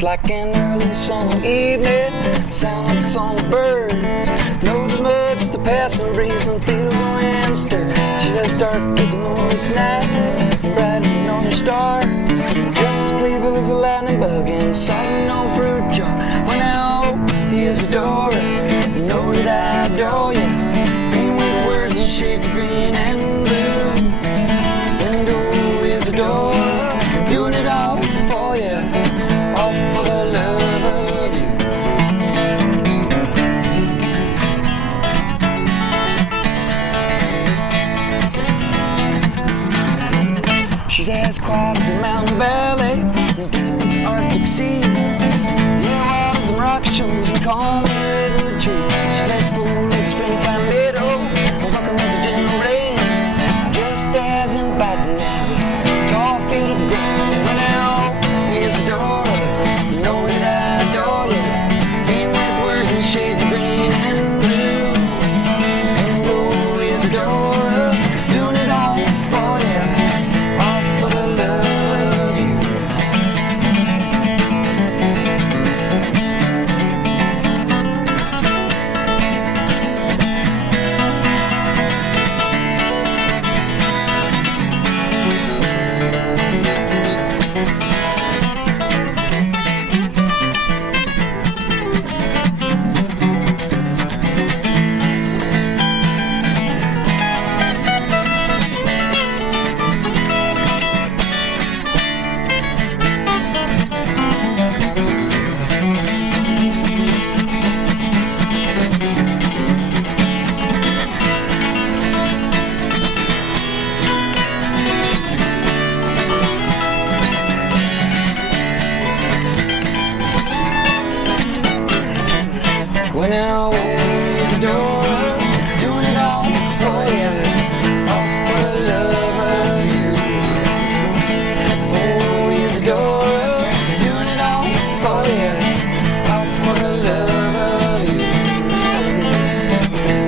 It's like an early summer evening, sound of the song of birds. Knows as much as the passing breeze and feels the wind stir. She's as dark as a moonless night, bright as a northern star, just as playful as a lightning bug and solid no fruit jar. When I hope Isadora, you know that I adore you, paint with words and shades of green and blue. And oh, Isadora, doing it all for you, all for the love of you. She's as quiet as a mountain valley, and deep as the Arctic Sea. Yeah, wild as the rock shows and calm as a redwood tree. She's as full as a springtime meadow, and welcome as a gentle rain, just as inviting as a tall field of grain. When now, Isadora, you know that I adore you, paint with words and shades of green and blue. And oh, Isadora, doing it all for you, all for the love of you. When now, Isadora, doing it all for you, all for the love of you. Oh, Isadora, doing it all for you, all for the love of you,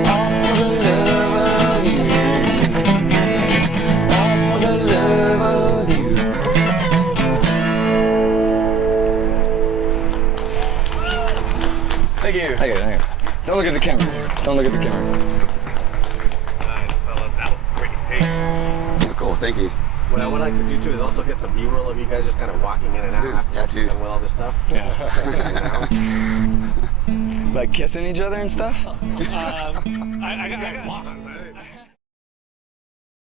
all for the love of you, all for the love of you. Thank you. Thank you. Don't look at the camera. Don't look at the camera. Nice, fellas. That was a great take. Cool, thank you. What I would like to do too is also get some B-roll of you guys just kind of walking in and out His after you're tattoos. done with all this stuff. Like kissing each other and stuff? I got